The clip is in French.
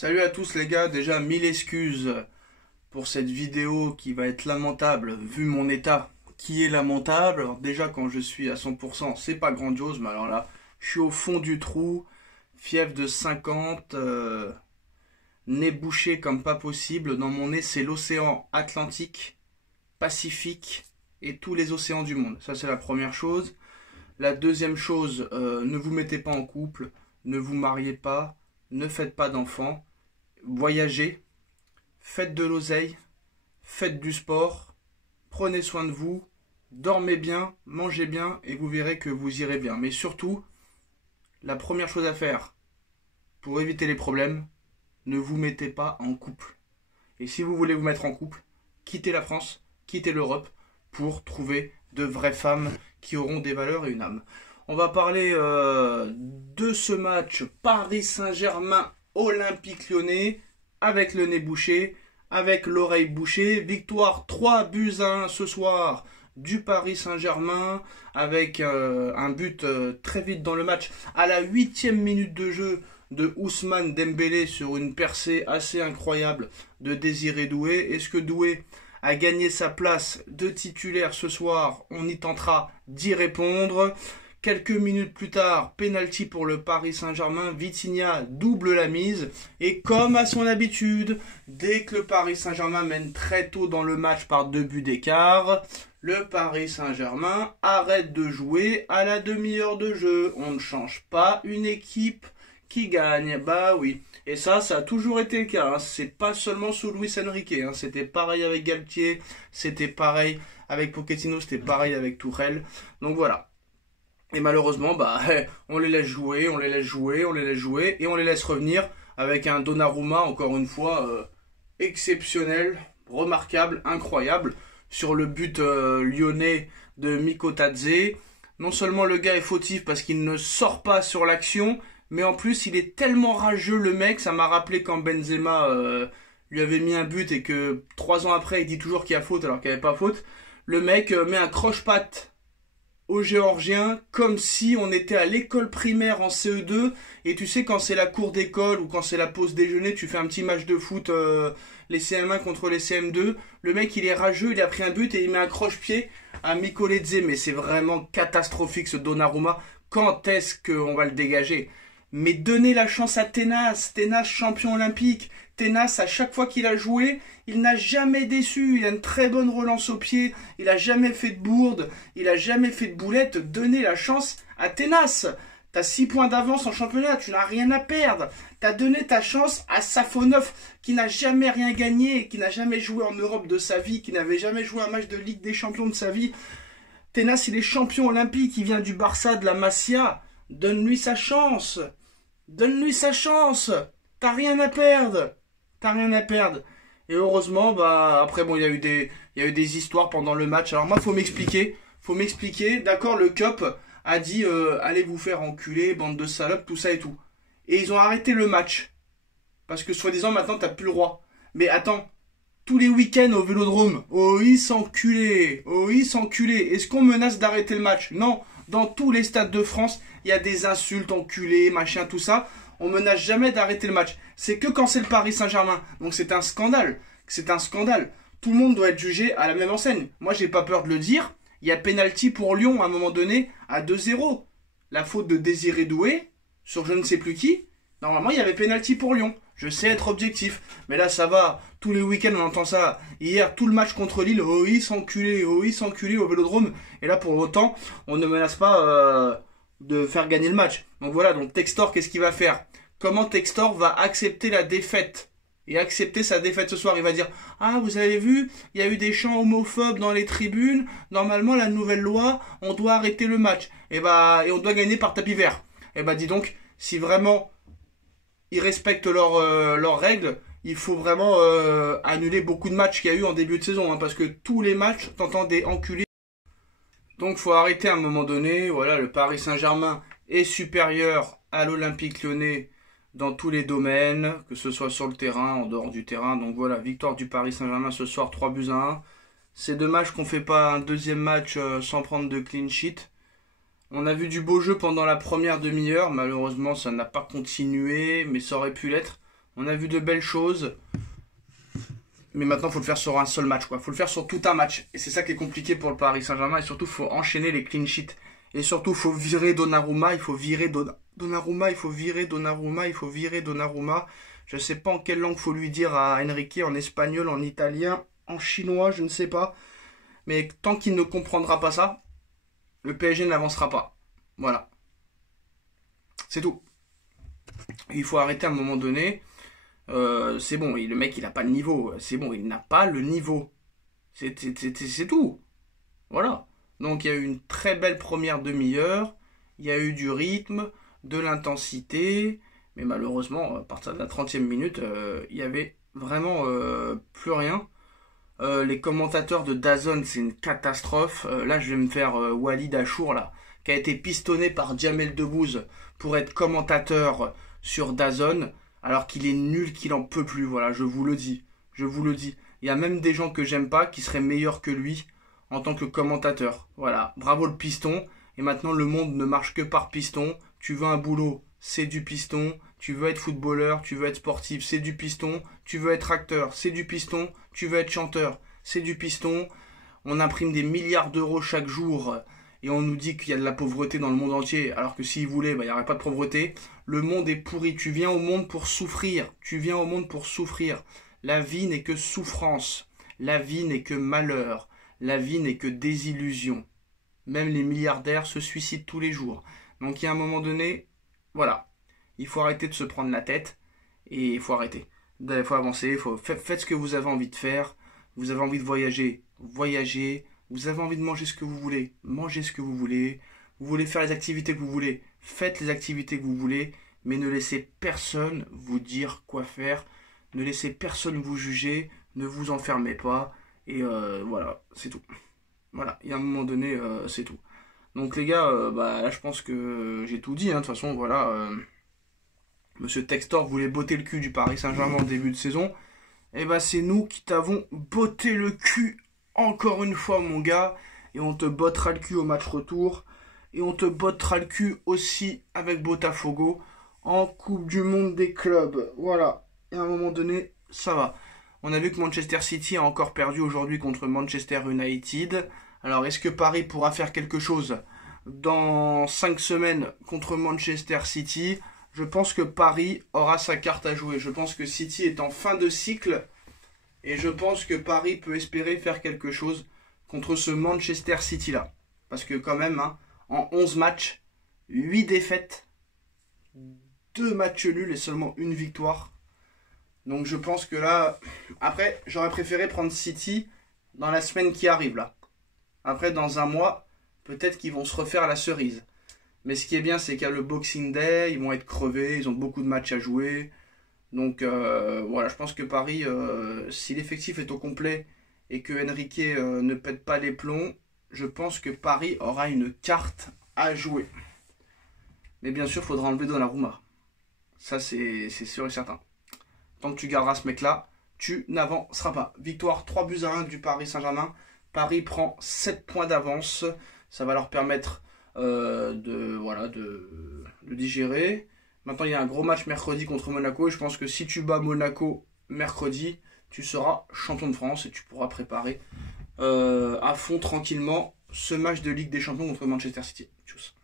Salut à tous les gars, déjà 1000 excuses pour cette vidéo qui va être lamentable vu mon état qui est lamentable. Alors déjà quand je suis à 100% c'est pas grandiose, mais alors là je suis au fond du trou, fièvre de 50, nez bouché comme pas possible. Dans mon nez c'est l'océan Atlantique, Pacifique et tous les océans du monde. Ça c'est la première chose. La deuxième chose, ne vous mettez pas en couple, ne vous mariez pas, ne faites pas d'enfants. Voyagez, faites de l'oseille, faites du sport, prenez soin de vous, dormez bien, mangez bien et vous verrez que vous irez bien. Mais surtout, la première chose à faire pour éviter les problèmes, ne vous mettez pas en couple. Et si vous voulez vous mettre en couple, quittez la France, quittez l'Europe pour trouver de vraies femmes qui auront des valeurs et une âme. On va parler de ce match Paris Saint-Germain Olympique Lyonnais, avec le nez bouché, avec l'oreille bouchée. Victoire 3-1 ce soir du Paris Saint-Germain, avec un but très vite dans le match à la 8e minute de jeu de Ousmane Dembélé sur une percée assez incroyable de Désiré Doué. Est-ce que Doué a gagné sa place de titulaire ce soir? On y tentera d'y répondre. Quelques minutes plus tard, penalty pour le Paris Saint-Germain, Vitinha double la mise. Et comme à son habitude, dès que le Paris Saint-Germain mène très tôt dans le match par 2 buts d'écart, le Paris Saint-Germain arrête de jouer à la demi-heure de jeu. On ne change pas une équipe qui gagne, bah oui. Et ça a toujours été le cas, hein. C'est pas seulement sous Luis Enrique, hein. C'était pareil avec Galtier, c'était pareil avec Pochettino, c'était pareil avec Tourelle. Donc voilà. Et malheureusement, on les laisse jouer, on les laisse jouer, on les laisse jouer, et on les laisse revenir avec un Donnarumma, encore une fois, exceptionnel, remarquable, incroyable, sur le but lyonnais de Mikotadze. Non seulement le gars est fautif parce qu'il ne sort pas sur l'action, mais en plus il est tellement rageux le mec, ça m'a rappelé quand Benzema lui avait mis un but et que 3 ans après il dit toujours qu'il y a faute alors qu'il n'y avait pas faute. Le mec met un croche-patte aux Géorgiens comme si on était à l'école primaire en CE2, et tu sais quand c'est la cour d'école ou quand c'est la pause déjeuner, tu fais un petit match de foot, les CM1 contre les CM2, le mec il est rageux, il a pris un but et il met un croche-pied à Mikoledze, mais c'est vraiment catastrophique ce Donnarumma. Quand est-ce qu'on va le dégager? Mais donnez la chance à Tenas, Tenas champion olympique. Tenas, à chaque fois qu'il a joué, il n'a jamais déçu. Il a une très bonne relance au pied. Il n'a jamais fait de bourde. Il n'a jamais fait de boulette. Donnez la chance à Tenas. T'as 6 points d'avance en championnat. Tu n'as rien à perdre. T'as donné ta chance à Safonov, qui n'a jamais rien gagné, qui n'a jamais joué en Europe de sa vie, qui n'avait jamais joué un match de Ligue des Champions de sa vie. Tenas, il est champion olympique. Il vient du Barça, de la Masia. Donne-lui sa chance. Donne-lui sa chance. T'as rien à perdre. T'as rien à perdre. Et heureusement, après, bon, il y a eu des histoires pendant le match. Alors moi, faut m'expliquer. D'accord, le CUP a dit, allez vous faire enculer, bande de salopes, tout ça et tout. Et ils ont arrêté le match. Parce que, soi-disant, maintenant, t'as plus le droit. Mais attends, tous les week-ends au Vélodrome, oh, ils s'enculaient. Est-ce qu'on menace d'arrêter le match? Non. Dans tous les stades de France, il y a des insultes, enculés, machin, tout ça. On menace jamais d'arrêter le match. C'est que quand c'est le Paris Saint-Germain. Donc c'est un scandale. Tout le monde doit être jugé à la même enseigne. Moi, j'ai pas peur de le dire. Il y a penalty pour Lyon à un moment donné à 2-0. La faute de Désiré Doué sur je ne sais plus qui. Normalement, il y avait penalty pour Lyon. Je sais être objectif. Mais là, ça va. Tous les week-ends, on entend ça. Hier, tout le match contre Lille. Oh, ils s'enculaient au Vélodrome. Et là, pour autant, on ne menace pas de faire gagner le match. Donc voilà. Donc Textor, qu'est-ce qu'il va faire? Comment Textor va accepter la défaite et accepter sa défaite ce soir? Il va dire, ah, vous avez vu, il y a eu des chants homophobes dans les tribunes. Normalement, la nouvelle loi, on doit arrêter le match. Et on doit gagner par tapis vert. Et dis donc, si vraiment ils respectent leurs règles, il faut vraiment annuler beaucoup de matchs qu'il y a eu en début de saison, hein, parce que tous les matchs, t'entends des enculés. Donc faut arrêter à un moment donné. Voilà, le Paris Saint-Germain est supérieur à l'Olympique Lyonnais dans tous les domaines, que ce soit sur le terrain, en dehors du terrain. Donc voilà, victoire du Paris Saint-Germain ce soir, 3-1. C'est dommage qu'on ne fait pas un deuxième match sans prendre de clean sheet. On a vu du beau jeu pendant la première demi-heure. Malheureusement, ça n'a pas continué, mais ça aurait pu l'être. On a vu de belles choses. Mais maintenant, il faut le faire sur un seul match, quoi. Il faut le faire sur tout un match. Et c'est ça qui est compliqué pour le Paris Saint-Germain. Et surtout, il faut enchaîner les clean sheets. Et surtout, il faut virer Donnarumma. Il faut virer Donnarumma. Il faut virer Donnarumma. Il faut virer Donnarumma. Je ne sais pas en quelle langue faut lui dire à Enrique. En espagnol, en italien, en chinois, je ne sais pas. Mais tant qu'il ne comprendra pas ça, le PSG n'avancera pas. Voilà. C'est tout. Il faut arrêter à un moment donné. C'est bon, le mec il n'a pas le niveau. C'est bon, il n'a pas le niveau. C'est tout. Voilà. Donc il y a eu une très belle première demi-heure. Il y a eu du rythme, de l'intensité. Mais malheureusement, à partir de la 30e minute, il n'y avait vraiment plus rien. Les commentateurs de DAZN, c'est une catastrophe. Là, je vais me faire Walid Achour, là, qui a été pistonné par Jamel Debbouze pour être commentateur sur DAZN, alors qu'il est nul, qu'il en peut plus. Voilà, je vous le dis. Je vous le dis. Il y a même des gens que j'aime pas qui seraient meilleurs que lui en tant que commentateur. Voilà, bravo le piston. Et maintenant, le monde ne marche que par piston. Tu veux un boulot, c'est du piston. Tu veux être footballeur, tu veux être sportif, c'est du piston. Tu veux être acteur, c'est du piston. Tu veux être chanteur, c'est du piston. On imprime des milliards d'euros chaque jour et on nous dit qu'il y a de la pauvreté dans le monde entier, alors que s'ils voulaient, il n'y aurait pas de pauvreté. Le monde est pourri. Tu viens au monde pour souffrir. Tu viens au monde pour souffrir. La vie n'est que souffrance. La vie n'est que malheur. La vie n'est que désillusion. Même les milliardaires se suicident tous les jours. Donc il y a un moment donné, voilà. Il faut arrêter de se prendre la tête et il faut arrêter. Il faut avancer, faites ce que vous avez envie de faire. Vous avez envie de voyager, voyagez. Vous avez envie de manger ce que vous voulez, mangez ce que vous voulez. Vous voulez faire les activités que vous voulez, faites les activités que vous voulez. Mais ne laissez personne vous dire quoi faire. Ne laissez personne vous juger. Ne vous enfermez pas. Et voilà, c'est tout. Voilà, il y a un moment donné, c'est tout. Donc les gars, là je pense que j'ai tout dit. De toute façon, voilà. Monsieur Textor voulait botter le cul du Paris Saint-Germain en début de saison. Et c'est nous qui t'avons botté le cul encore une fois, mon gars. Et on te bottera le cul au match retour. Et on te bottera le cul aussi avec Botafogo en Coupe du Monde des clubs. Voilà. Et à un moment donné, ça va. On a vu que Manchester City a encore perdu aujourd'hui contre Manchester United. Alors, est-ce que Paris pourra faire quelque chose dans 5 semaines contre Manchester City ? Je pense que Paris aura sa carte à jouer. Je pense que City est en fin de cycle. Et je pense que Paris peut espérer faire quelque chose contre ce Manchester City-là. Parce que quand même, en 11 matchs, 8 défaites, 2 matchs nuls et seulement une victoire. Donc je pense que là... Après, j'aurais préféré prendre City dans la semaine qui arrive là. Après, dans un mois, peut-être qu'ils vont se refaire la cerise. Mais ce qui est bien, c'est qu'il y a le Boxing Day, ils vont être crevés, ils ont beaucoup de matchs à jouer. Donc voilà, je pense que Paris, si l'effectif est au complet et que Enrique ne pète pas les plombs, je pense que Paris aura une carte à jouer. Mais bien sûr, il faudra enlever Donnarumma. Ça, c'est sûr et certain. Tant que tu garderas ce mec-là, tu n'avanceras pas. Victoire 3-1 du Paris Saint-Germain. Paris prend 7 points d'avance. Ça va leur permettre de digérer. Maintenant, il y a un gros match mercredi contre Monaco. Et je pense que si tu bats Monaco mercredi, tu seras champion de France et tu pourras préparer à fond, tranquillement, ce match de Ligue des Champions contre Manchester City. Tchuss.